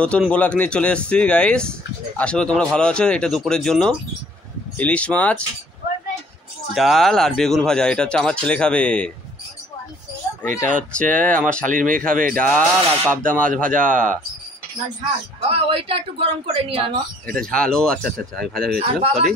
নতুন ব্লগ নিয়ে চলে এসেছি গাইস, আশা করি তোমরা ভালো আছো। এটা দুপুরের জন্য ইলিশ মাছ, ডাল আর বেগুন ভাজা। এটা হচ্ছে আমার ছেলে খাবে, এটা হচ্ছে আমার শালির মেয়ে খাবে। ডাল আর পাবদা মাছ ভাজা। এটা ঝাল। ও আচ্ছা আচ্ছা আচ্ছা, আমি ভাজা হয়েছিল সরি।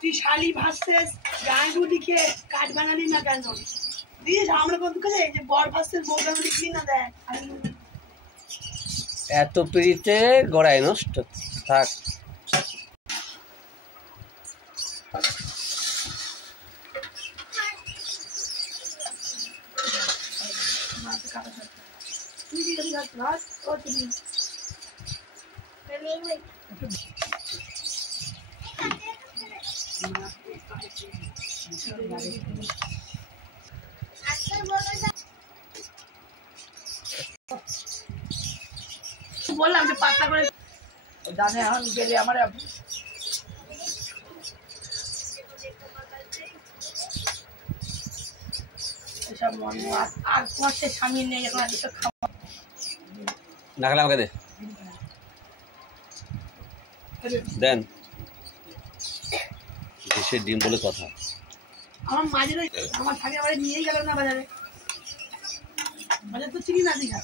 তুই শালি ভাসছিস গানু লিখে কাট বানালি না কেন? দিস আমরা বন্ধু কাছে যে বর ভাসছিস বউ গানু লিখলি না। দেখ এত পিড়িতে গড়াই নষ্ট থাক। বললাম যে পাতলা করে জানে এখন গেলে আমার এসব মন আর পথে স্বামী নেই এখন এসব খাওয়া না খেলে আমাকে দেন। দেশের ডিম বলে কথা। আমার মাঝে আমার স্বামী আমার নিয়েই গেল না বাজারে। বাজার তো চিনি না দীঘা,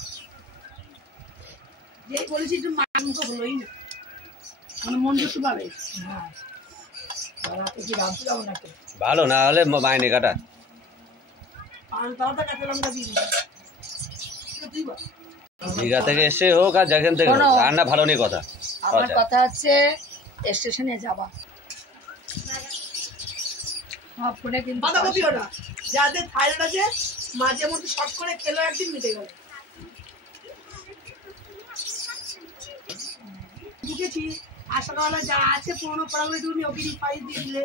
যেই বলেছি একটু মাংস হলোই না। আমার মন কিছু পাবে ভালো না হলে মাইনে কাটা। দীঘা থেকে এসে হোক আর যেখান থেকে রান্না ভালো নেই কথা। আমার কথা হচ্ছে স্টেশনে যাবা ফোনে, কিন্তু যাদের থাইরয়েড আছে মাঝে মধ্যে শর্ট করে খেলো একদিন মিটে গেল। বুঝেছি আর সকালবেলা যা আছে পুরোনো পড়াগুলো তুমি ওকে পাই দিয়ে দিলে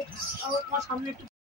তোমার সামনে একটু